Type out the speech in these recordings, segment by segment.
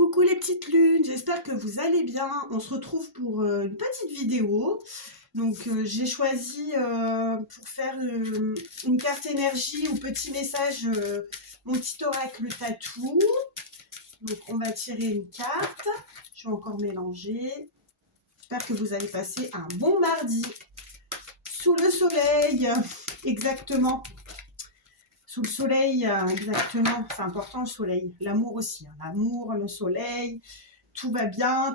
Coucou les petites lunes, j'espère que vous allez bien. On se retrouve pour une petite vidéo. Donc j'ai choisi pour faire une carte énergie ou petit message mon petit oracle tatou. Donc on va tirer une carte. Je vais encore mélanger. J'espère que vous allez passer un bon mardi. Sous le soleil, exactement. Sous le soleil, exactement. C'est important le soleil. L'amour aussi. Hein. L'amour, le soleil. Tout va bien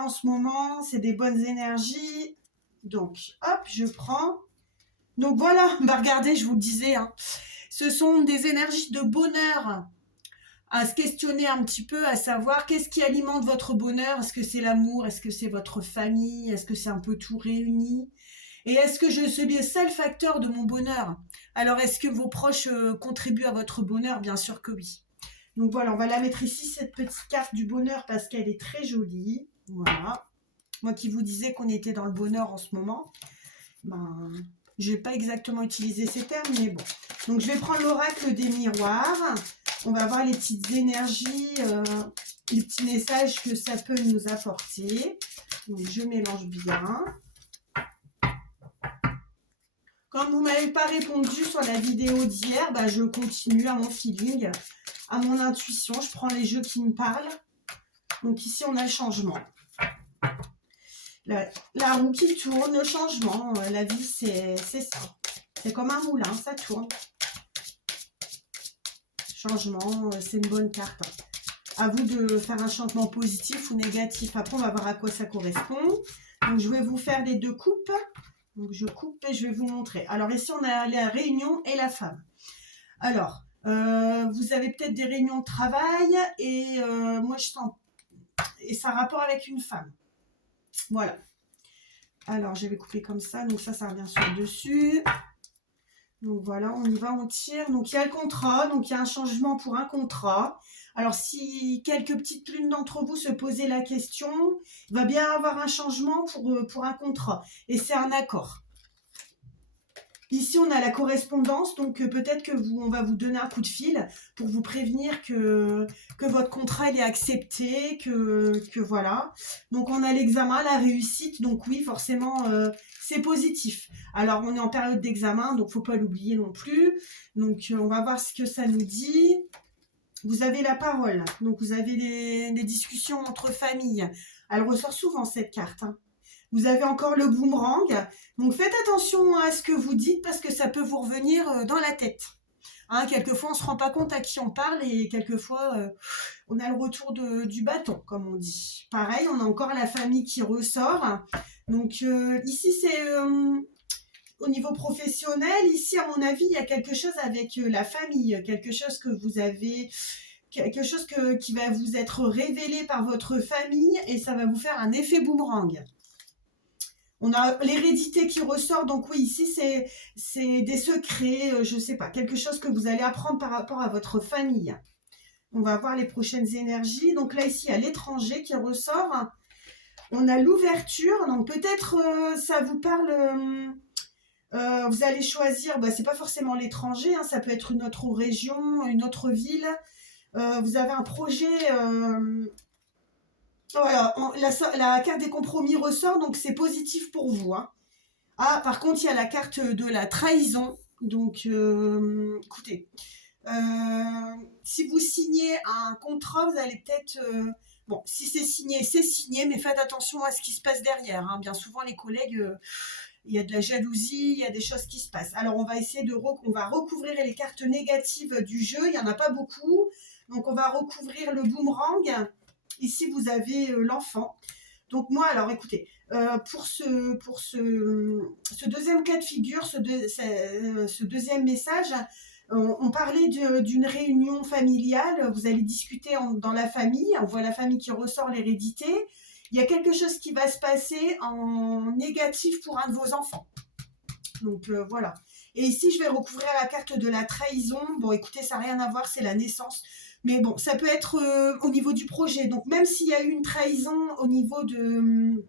en ce moment. C'est des bonnes énergies. Donc, hop, je prends. Donc voilà, bah regardez, je vous le disais. Hein. Ce sont des énergies de bonheur à se questionner un petit peu, à savoir qu'est-ce qui alimente votre bonheur. Est-ce que c'est l'amour? Est-ce que c'est votre famille? Est-ce que c'est un peu tout réuni? Et est-ce que je suis le seul facteur de mon bonheur? Alors, est-ce que vos proches contribuent à votre bonheur? Bien sûr que oui. Donc voilà, on va la mettre ici, cette petite carte du bonheur, parce qu'elle est très jolie. Voilà. Moi qui vous disais qu'on était dans le bonheur en ce moment, ben, je ne vais pas exactement utiliser ces termes, mais bon. Donc, je vais prendre l'oracle des miroirs. On va voir les petites énergies, les petits messages que ça peut nous apporter. Donc, je mélange bien. Quand vous ne m'avez pas répondu sur la vidéo d'hier, bah, je continue à mon feeling, à mon intuition. Je prends les jeux qui me parlent. Donc ici, on a le changement. La roue qui tourne, le changement. La vie, c'est ça. C'est comme un moulin, ça tourne. Changement, c'est une bonne carte. À vous de faire un changement positif ou négatif. Après, on va voir à quoi ça correspond. Donc, je vais vous faire les deux coupes. Donc, je coupe et je vais vous montrer. Alors, ici, on a la réunion et la femme. Alors, vous avez peut-être des réunions de travail et moi, je sens... Et ça a rapport avec une femme. Voilà. Alors, je vais couper comme ça. Donc, ça revient sur le dessus. Donc, voilà, on y va, on tire. Donc, il y a le contrat. Donc, il y a un changement pour un contrat. Alors, si quelques petites lunes d'entre vous se posaient la question, il va bien avoir un changement pour un contrat. Et c'est un accord. Ici, on a la correspondance. Donc, peut-être on va vous donner un coup de fil pour vous prévenir que votre contrat il est accepté, que voilà. Donc, on a l'examen, la réussite. Donc, oui, forcément, c'est positif. Alors, on est en période d'examen, donc il ne faut pas l'oublier non plus. Donc, on va voir ce que ça nous dit. Vous avez la parole, donc vous avez des discussions entre familles. Elle ressort souvent cette carte. Hein. Vous avez encore le boomerang. Donc faites attention à ce que vous dites parce que ça peut vous revenir dans la tête. Hein, quelquefois, on ne se rend pas compte à qui on parle et quelquefois, on a le retour du bâton, comme on dit. Pareil, on a encore la famille qui ressort. Donc ici, c'est... au niveau professionnel, ici, à mon avis, il y a quelque chose avec la famille, quelque chose que vous avez, quelque chose qui va vous être révélé par votre famille et ça va vous faire un effet boomerang. On a l'hérédité qui ressort, donc oui, ici, c'est des secrets, je ne sais pas, quelque chose que vous allez apprendre par rapport à votre famille. On va voir les prochaines énergies. Donc là, ici, il y a l'étranger qui ressort. On a l'ouverture, donc peut-être ça vous parle... vous allez choisir, c'est pas forcément l'étranger, hein, ça peut être une autre région, une autre ville. Vous avez un projet. Voilà, la carte des compromis ressort, donc c'est positif pour vous. Hein. Ah, par contre, il y a la carte de la trahison. Donc, écoutez, si vous signez un contrat, vous allez peut-être... bon, si c'est signé, mais faites attention à ce qui se passe derrière. Hein. Bien souvent, les collègues... il y a de la jalousie, il y a des choses qui se passent. Alors, on va essayer on va recouvrir les cartes négatives du jeu. Il n'y en a pas beaucoup. Donc, on va recouvrir le boomerang. Ici, vous avez l'enfant. Donc, moi, alors, écoutez, pour ce deuxième cas de figure, ce deuxième message, on parlait d'une réunion familiale. Vous allez discuter dans la famille. On voit la famille qui ressort l'hérédité. Il y a quelque chose qui va se passer en négatif pour un de vos enfants. Donc, voilà. Et ici, je vais recouvrir la carte de la trahison. Bon, écoutez, ça n'a rien à voir, c'est la naissance. Mais bon, ça peut être au niveau du projet. Donc, même s'il y a eu une trahison au niveau du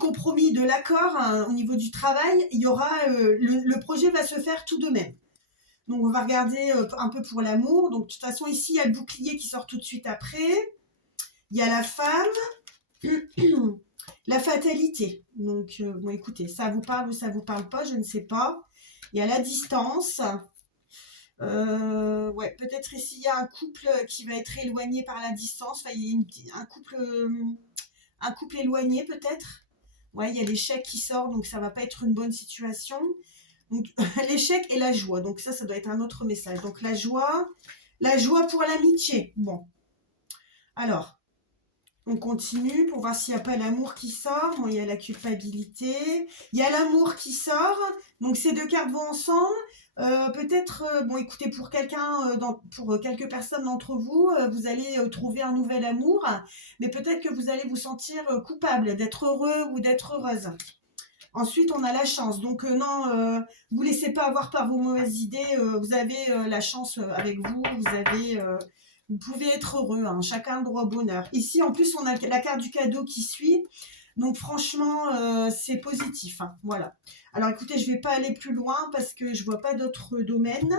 compromis, de l'accord, hein, au niveau du travail, il y aura le projet va se faire tout de même. Donc, on va regarder un peu pour l'amour. Donc, de toute façon, ici, il y a le bouclier qui sort tout de suite après. Il y a la femme, la fatalité. Donc, bon, écoutez, ça vous parle ou ça vous parle pas, je ne sais pas. Il y a la distance. Ouais, peut-être ici, il y a un couple qui va être éloigné par la distance. Enfin, il y a un couple éloigné, peut-être. Ouais, il y a l'échec qui sort, donc ça va pas être une bonne situation. Donc, l'échec et la joie. Donc, ça doit être un autre message. Donc, la joie pour l'amitié. Bon. Alors, on continue pour voir s'il n'y a pas l'amour qui sort. Bon, il y a la culpabilité. Il y a l'amour qui sort. Donc, ces deux cartes vont ensemble. Peut-être, bon, écoutez, pour pour quelques personnes d'entre vous, vous allez trouver un nouvel amour. Mais peut-être que vous allez vous sentir coupable d'être heureux ou d'être heureuse. Ensuite, on a la chance. Donc, non, vous ne laissez pas avoir par vos mauvaises idées. Vous avez la chance avec vous. Vous pouvez être heureux. Hein, chacun a droit au bonheur. Ici, en plus, on a la carte du cadeau qui suit. Donc, franchement, c'est positif. Hein, voilà. Alors, écoutez, je ne vais pas aller plus loin parce que je ne vois pas d'autres domaines.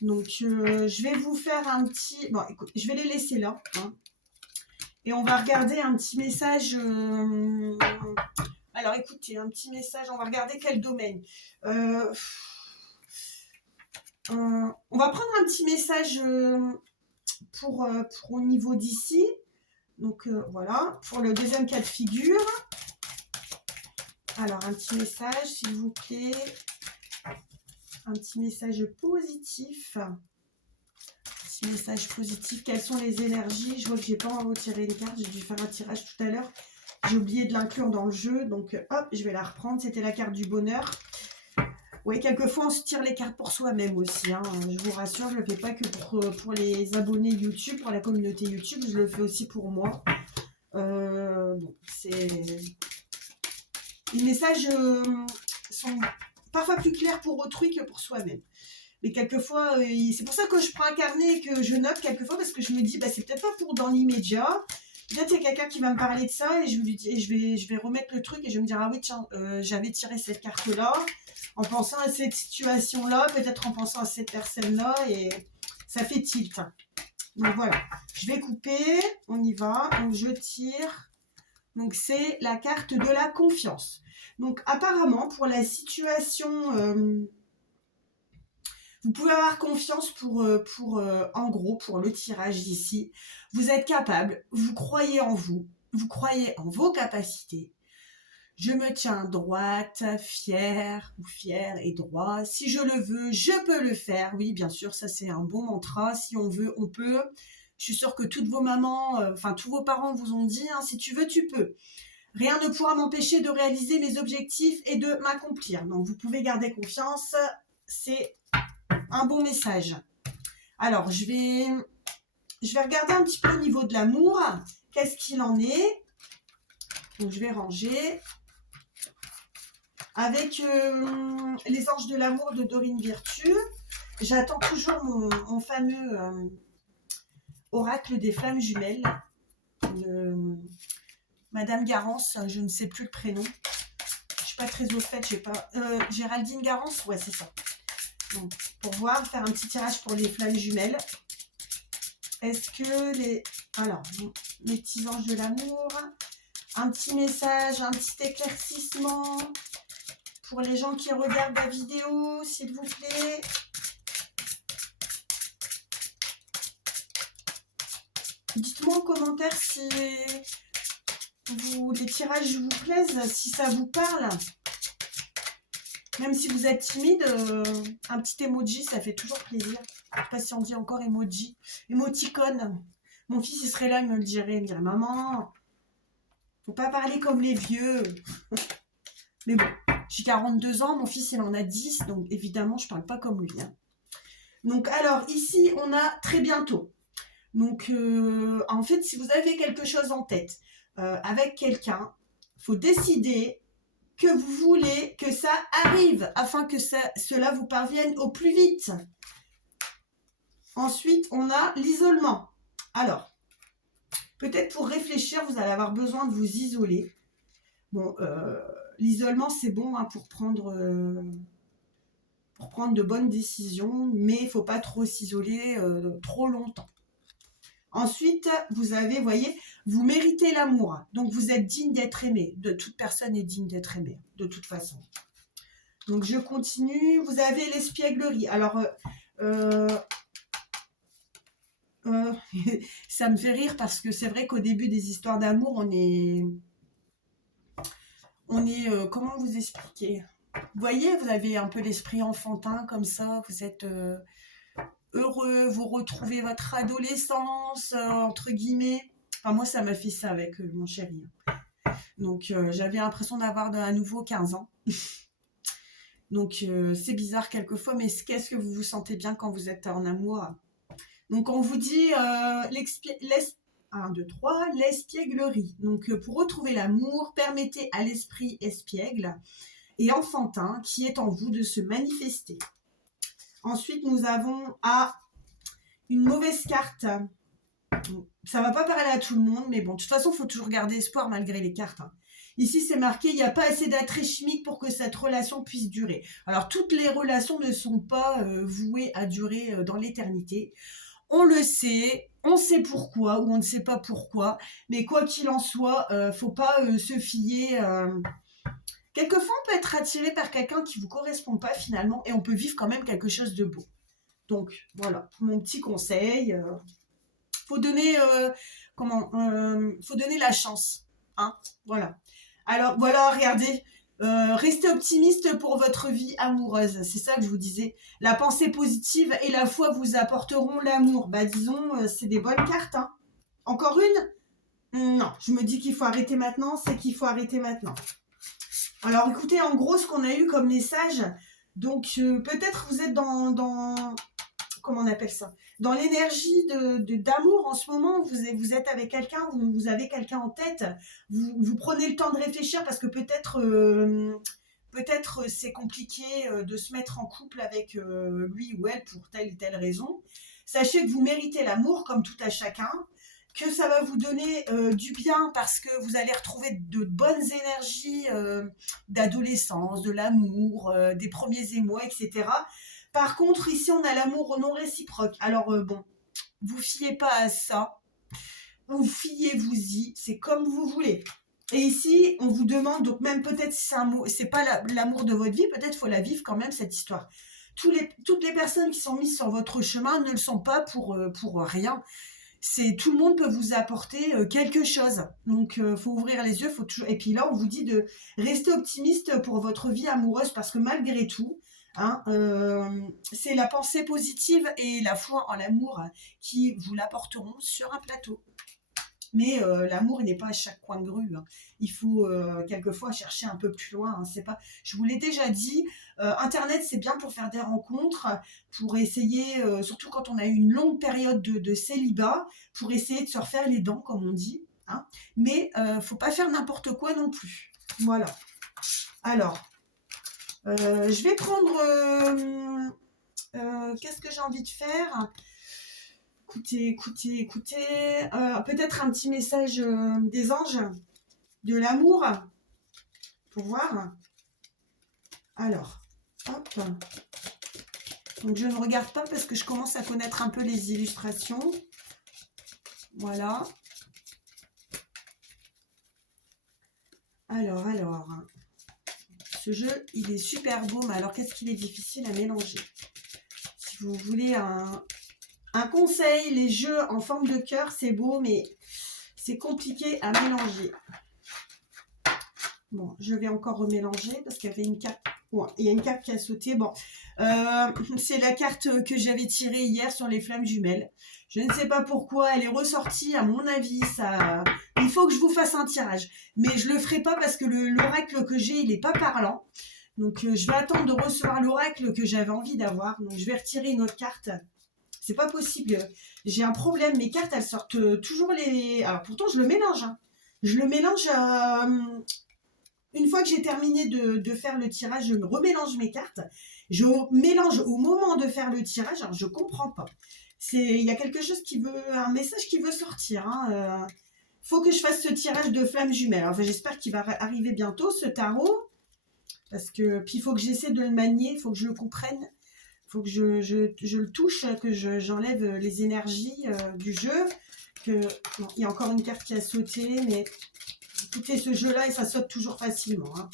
Donc, je vais vous faire un petit... Bon, écoute, je vais les laisser là. Hein, et on va regarder un petit message... Alors, écoutez, un petit message, on va regarder quel domaine. On va prendre un petit message pour au niveau d'ici. Donc, voilà, pour le deuxième cas de figure. Alors, un petit message, s'il vous plaît. Un petit message positif. Un petit message positif. Quelles sont les énergies? Je vois que je n'ai pas retiré une carte. J'ai dû faire un tirage tout à l'heure. J'ai oublié de l'inclure dans le jeu, donc hop, je vais la reprendre. C'était la carte du bonheur. Oui, quelquefois, on se tire les cartes pour soi-même aussi. Hein. Je vous rassure, je ne le fais pas que pour les abonnés YouTube, pour la communauté YouTube. Je le fais aussi pour moi. Bon, les messages sont parfois plus clairs pour autrui que pour soi-même. Mais quelquefois, c'est pour ça que je prends un carnet et que je note quelquefois, parce que je me dis, bah, c'est peut-être pas pour dans l'immédiat. Peut-être il y a quelqu'un qui va me parler de ça et je vais remettre le truc et je vais me dire, ah oui, tiens, j'avais tiré cette carte-là en pensant à cette situation-là, peut-être en pensant à cette personne-là, et ça fait tilt. Donc voilà, je vais couper, on y va, donc je tire. Donc c'est la carte de la confiance. Donc apparemment, pour la situation... vous pouvez avoir confiance en gros, pour le tirage d'ici. Vous êtes capable, vous croyez en vous, vous croyez en vos capacités. Je me tiens droite, fière ou fière et droit. Si je le veux, je peux le faire. Oui, bien sûr, ça c'est un bon mantra. Si on veut, on peut. Je suis sûre que toutes vos mamans, tous vos parents vous ont dit, hein, si tu veux, tu peux. Rien ne pourra m'empêcher de réaliser mes objectifs et de m'accomplir. Donc, vous pouvez garder confiance. C'est un bon message. Alors, je vais regarder un petit peu au niveau de l'amour. Qu'est-ce qu'il en est? Donc, je vais ranger. Avec les anges de l'amour de Dorine Virtue. J'attends toujours mon fameux oracle des flammes jumelles de Madame Garance. Je ne sais plus le prénom. Je ne suis pas très au fait. Géraldine Garance? Ouais, c'est ça. Donc, pour voir, faire un petit tirage pour les flammes jumelles. Est-ce que alors, les petits anges de l'amour, un petit message, un petit éclaircissement pour les gens qui regardent la vidéo, s'il vous plaît. Dites-moi en commentaire si les tirages vous plaisent, si ça vous parle. Même si vous êtes timide, un petit emoji, ça fait toujours plaisir. Je ne sais pas si on dit encore emoji. Émoticône. Mon fils, il serait là, il me le dirait. Il me dirait, maman, faut pas parler comme les vieux. Mais bon, j'ai 42 ans, mon fils, il en a 10, donc évidemment, je ne parle pas comme lui. Hein. Donc, alors, ici, on a très bientôt. Donc, en fait, si vous avez quelque chose en tête avec quelqu'un, il faut décider que vous voulez que ça arrive afin que cela vous parvienne au plus vite. Ensuite, on a l'isolement. Alors, peut-être pour réfléchir, vous allez avoir besoin de vous isoler. Bon, l'isolement, c'est bon hein, pour prendre de bonnes décisions, mais il ne faut pas trop s'isoler trop longtemps. Ensuite, vous avez, vous voyez, vous méritez l'amour. Donc, vous êtes digne d'être aimé. Toute personne est digne d'être aimée, de toute façon. Donc, je continue. Vous avez l'espièglerie. Alors, ça me fait rire parce que c'est vrai qu'au début des histoires d'amour, on est comment vous expliquer? Vous voyez, vous avez un peu l'esprit enfantin comme ça, vous êtes heureux, vous retrouvez votre adolescence, entre guillemets. Enfin, moi, ça m'a fait ça avec mon chéri. Donc, j'avais l'impression d'avoir à nouveau 15 ans. Donc, c'est bizarre quelquefois, mais qu'est-ce que vous vous sentez bien quand vous êtes en amour? Donc, on vous dit 1, 2, 3, l'espièglerie. Donc, pour retrouver l'amour, permettez à l'esprit espiègle et enfantin qui est en vous de se manifester. Ensuite, nous avons une mauvaise carte. Ça ne va pas parler à tout le monde, mais bon, de toute façon, il faut toujours garder espoir malgré les cartes. Ici, c'est marqué, il n'y a pas assez d'attrait chimique pour que cette relation puisse durer. Alors, toutes les relations ne sont pas vouées à durer dans l'éternité. On le sait, on sait pourquoi ou on ne sait pas pourquoi, mais quoi qu'il en soit, faut pas se fier. Quelquefois, on peut être attiré par quelqu'un qui ne vous correspond pas finalement et on peut vivre quand même quelque chose de beau. Donc, voilà, mon petit conseil. Faut donner, faut donner la chance. Hein, voilà. Alors, voilà, regardez. Restez optimiste pour votre vie amoureuse. C'est ça que je vous disais. La pensée positive et la foi vous apporteront l'amour. Bah, disons, c'est des bonnes cartes. Hein. Encore une? Non, je me dis qu'il faut arrêter maintenant. C'est qu'il faut arrêter maintenant. Alors, écoutez, en gros, ce qu'on a eu comme message. Donc, peut-être vous êtes dans comment on appelle ça? Dans l'énergie d'amour en ce moment, vous êtes avec quelqu'un, vous avez quelqu'un en tête, vous prenez le temps de réfléchir parce que peut-être c'est compliqué de se mettre en couple avec lui ou elle pour telle ou telle raison. Sachez que vous méritez l'amour comme tout à chacun, que ça va vous donner du bien parce que vous allez retrouver de bonnes énergies d'adolescence, de l'amour, des premiers émois, etc. Par contre, ici, on a l'amour non réciproque. Alors, bon, vous fiez pas à ça. Ou fiez-vous-y. C'est comme vous voulez. Et ici, on vous demande, donc même peut-être si c'est pas l'amour de votre vie, peut-être faut la vivre quand même, cette histoire. Toutes les personnes qui sont mises sur votre chemin ne le sont pas pour rien. Tout le monde peut vous apporter quelque chose. Donc, faut ouvrir les yeux. Et puis là, on vous dit de rester optimiste pour votre vie amoureuse parce que malgré tout, hein, c'est la pensée positive et la foi en l'amour qui vous l'apporteront sur un plateau. Mais l'amour, il n'est pas à chaque coin de rue. Hein. Il faut quelquefois chercher un peu plus loin. Hein. C'est pas... Je vous l'ai déjà dit, Internet, c'est bien pour faire des rencontres, pour essayer, surtout quand on a eu une longue période de célibat, pour essayer de se refaire les dents, comme on dit. Hein. Mais il ne faut pas faire n'importe quoi non plus. Voilà. Alors, je vais prendre... qu'est-ce que j'ai envie de faire ? Écoutez. Peut-être un petit message des anges, de l'amour, pour voir. Alors, hop. Donc, je ne regarde pas parce que je commence à connaître un peu les illustrations. Voilà. Alors. Ce jeu, il est super beau, mais alors, qu'est-ce qu'il est difficile à mélanger? Si vous voulez un conseil, les jeux en forme de cœur, c'est beau, mais c'est compliqué à mélanger. Bon, je vais encore remélanger parce qu'il y avait une carte. Ouais, il y a une carte qui a sauté. Bon, c'est la carte que j'avais tirée hier sur les flammes jumelles. Je ne sais pas pourquoi, elle est ressortie. À mon avis, il faut que je vous fasse un tirage. Mais je ne le ferai pas parce que l'oracle que j'ai, il n'est pas parlant. Donc, je vais attendre de recevoir l'oracle que j'avais envie d'avoir. Donc, je vais retirer une autre carte. C'est pas possible. J'ai un problème. Mes cartes, elles sortent toujours les... Alors, pourtant, je le mélange. Hein. Je le mélange... Une fois que j'ai terminé de faire le tirage, je me remélange mes cartes. Je mélange au moment de faire le tirage. Alors, je comprends pas. Il y a quelque chose qui veut... Un message qui veut sortir. Hein. Faut que je fasse ce tirage de flammes jumelles. Enfin, j'espère qu'il va arriver bientôt, ce tarot. Parce que... Puis, il faut que j'essaie de le manier. Il faut que je le comprenne. Il faut que je le touche, que j'enlève les énergies du jeu. que... Bon, il y a encore une carte qui a sauté, mais écoutez, ce jeu-là, et ça saute toujours facilement. Hein.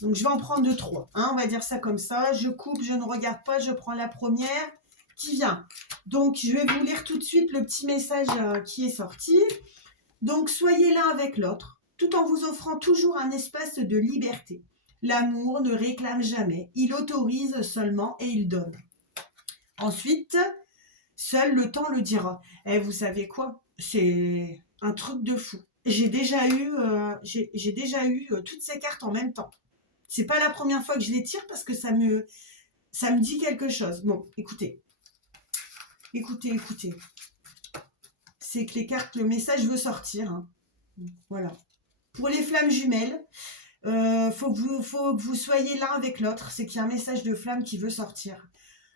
Donc, je vais en prendre 2-3. Hein, on va dire ça comme ça. Je coupe, je ne regarde pas, je prends la première qui vient. Donc, je vais vous lire tout de suite le petit message qui est sorti. Donc, soyez l'un avec l'autre, tout en vous offrant toujours un espace de liberté. L'amour ne réclame jamais, il autorise seulement et il donne. Ensuite, seul le temps le dira. Et vous savez quoi? C'est un truc de fou. J'ai déjà eu toutes ces cartes en même temps. C'est pas la première fois que je les tire parce que ça me dit quelque chose. Bon, écoutez. C'est que les cartes, le message veut sortir. Hein. Voilà. Pour les flammes jumelles, faut que vous soyez l'un avec l'autre. C'est qu'il y a un message de flamme qui veut sortir.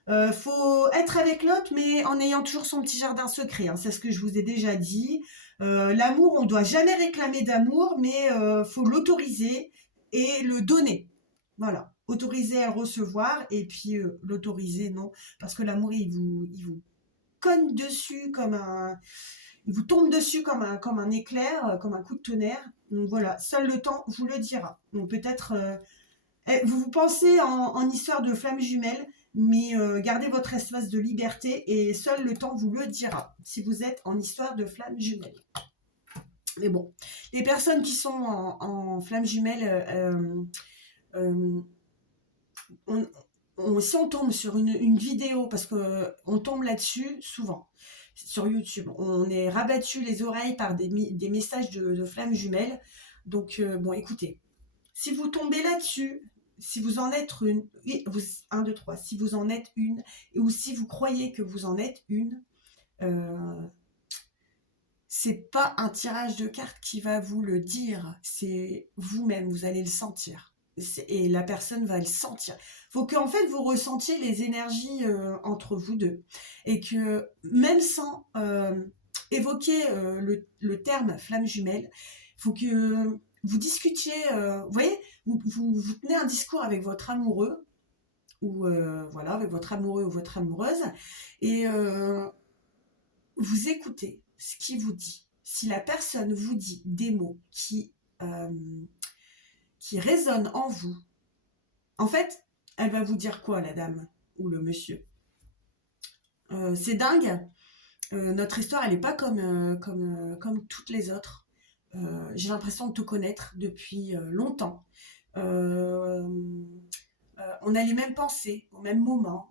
Faut être avec l'autre, mais en ayant toujours son petit jardin secret. Hein. C'est ce que je vous ai déjà dit. L'amour, on ne doit jamais réclamer d'amour, mais faut l'autoriser et le donner. Voilà. Autoriser à le recevoir et puis l'autoriser, non. Parce que l'amour, il vous cogne dessus comme un... Il vous tombe dessus comme un éclair, comme un coup de tonnerre. Donc voilà, seul le temps vous le dira. Donc peut-être... vous pensez en histoire de flammes jumelles, mais gardez votre espace de liberté et seul le temps vous le dira si vous êtes en histoire de flammes jumelles. Mais bon, les personnes qui sont en flammes jumelles, si on tombe sur une vidéo, parce qu'on tombe là-dessus souvent, sur YouTube, on est rabattu les oreilles par des messages de flammes jumelles. Donc, bon, écoutez, si vous tombez là-dessus, si vous en êtes une, 1, 2, 3, si vous en êtes une, ou si vous croyez que vous en êtes une, c'est pas un tirage de cartes qui va vous le dire, c'est vous-même, vous allez le sentir. Et la personne va le sentir. Il faut qu'en fait vous ressentiez les énergies entre vous deux. Et que même sans évoquer le terme flamme jumelle, il faut que vous discutiez, vous voyez, vous tenez un discours avec votre amoureux, ou voilà, avec votre amoureux ou votre amoureuse, et vous écoutez ce qu'il vous dit. Si la personne vous dit des mots qui résonnent en vous, en fait, elle va vous dire quoi, la dame ou le monsieur? C'est dingue. Notre histoire, elle n'est pas comme toutes les autres. J'ai l'impression de te connaître depuis longtemps. On a les mêmes pensées au même moment.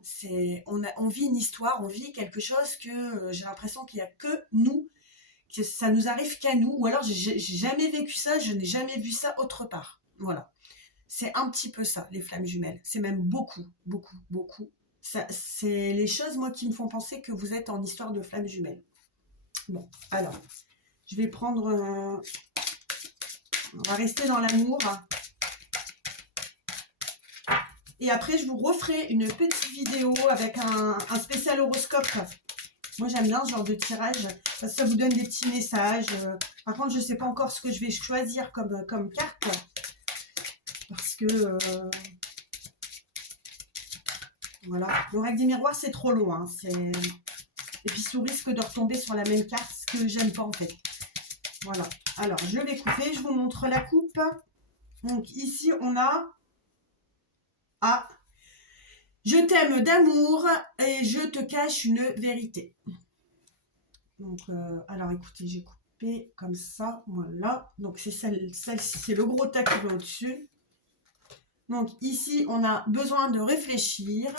On vit une histoire, on vit quelque chose que j'ai l'impression qu'il n'y a que nous, que ça nous arrive qu'à nous, ou alors j'ai jamais vécu ça, je n'ai jamais vu ça autre part. Voilà. C'est un petit peu ça, les flammes jumelles. C'est même beaucoup. C'est les choses, moi, qui me font penser que vous êtes en histoire de flammes jumelles. Bon, alors, je vais prendre... on va rester dans l'amour. Et après, je vous referai une petite vidéo avec un spécial horoscope. Moi, j'aime bien ce genre de tirage, parce que ça vous donne des petits messages. Par contre, je ne sais pas encore ce que je vais choisir comme carte. Parce que... voilà. L'oracle des miroirs, c'est trop long. Hein. Et puis, sous risque de retomber sur la même carte, ce que j'aime pas, en fait. Voilà. Alors, je vais couper. Je vous montre la coupe. Donc, ici, on a... Ah, je t'aime d'amour et je te cache une vérité. Donc, alors écoutez, j'ai coupé comme ça, voilà. Donc, c'est celle-ci, c'est le gros tas qui va au-dessus. Donc, ici, on a besoin de réfléchir.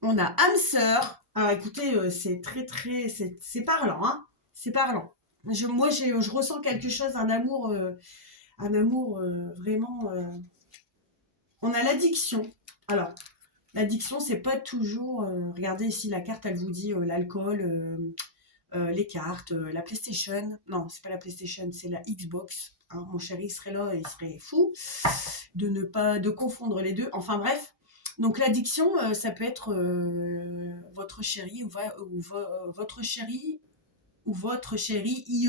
On a âme sœur. Alors, écoutez, c'est c'est parlant, hein. C'est parlant. Moi, je ressens quelque chose, un amour vraiment... On a l'addiction. Alors, l'addiction, c'est pas toujours... regardez ici, la carte, elle vous dit l'alcool, les cartes, la PlayStation. Non, c'est pas la PlayStation, c'est la Xbox. Hein, mon chéri serait là et il serait fou de ne pas confondre les deux. Enfin bref. Donc l'addiction, ça peut être votre chéri ou votre chéri ou votre chéri IE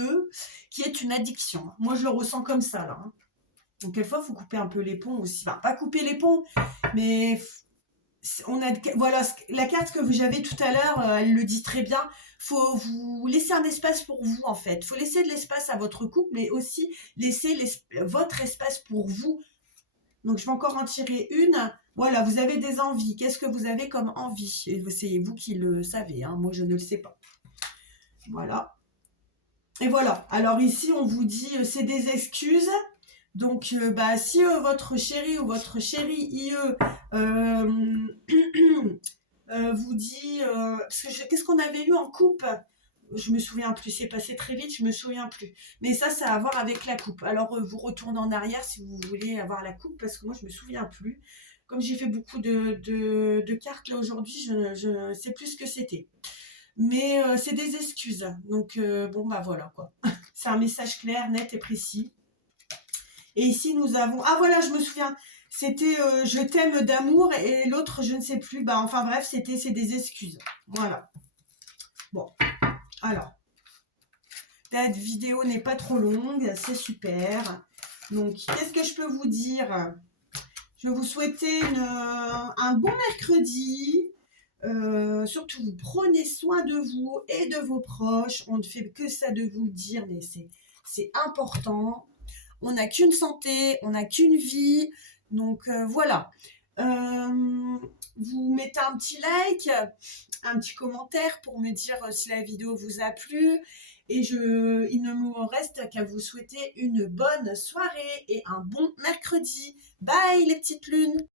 qui est une addiction. Moi, je le ressens comme ça, là. Hein. Donc, quelquefois, il faut couper un peu les ponts aussi. Enfin, pas couper les ponts, mais voilà, la carte que j'avais tout à l'heure, elle le dit très bien. Faut vous laisser un espace pour vous, en fait. Faut laisser de l'espace à votre couple, mais aussi laisser votre espace pour vous. Donc, je vais encore en tirer une. Voilà, vous avez des envies. Qu'est-ce que vous avez comme envie? Et c'est vous qui le savez, hein. Moi, je ne le sais pas. Voilà. Et voilà. Alors ici, on vous dit, c'est des excuses. Donc, bah, si votre chéri ou votre chérie IE vous dit... parce que qu'est-ce qu'on avait eu en coupe? Je me souviens plus, c'est passé très vite, je me souviens plus. Mais ça a à voir avec la coupe. Alors, vous retournez en arrière si vous voulez avoir la coupe, parce que moi, je me souviens plus. Comme j'ai fait beaucoup de cartes là aujourd'hui, je ne sais plus ce que c'était. Mais c'est des excuses. Donc, bon, bah voilà quoi. C'est un message clair, net et précis. Et ici, nous avons... Ah voilà, je me souviens. C'était je t'aime d'amour et l'autre, je ne sais plus. Bah, enfin bref, c'est des excuses. Voilà. Bon, alors. Cette vidéo n'est pas trop longue, c'est super. Donc, qu'est-ce que je peux vous dire? Je vais vous souhaiter un bon mercredi. Surtout, vous prenez soin de vous et de vos proches. On ne fait que ça de vous le dire, mais c'est important. On n'a qu'une santé, on n'a qu'une vie. Donc, voilà. Vous mettez un petit like, un petit commentaire pour me dire si la vidéo vous a plu. Et il ne me reste qu'à vous souhaiter une bonne soirée et un bon mercredi. Bye les petites lunes!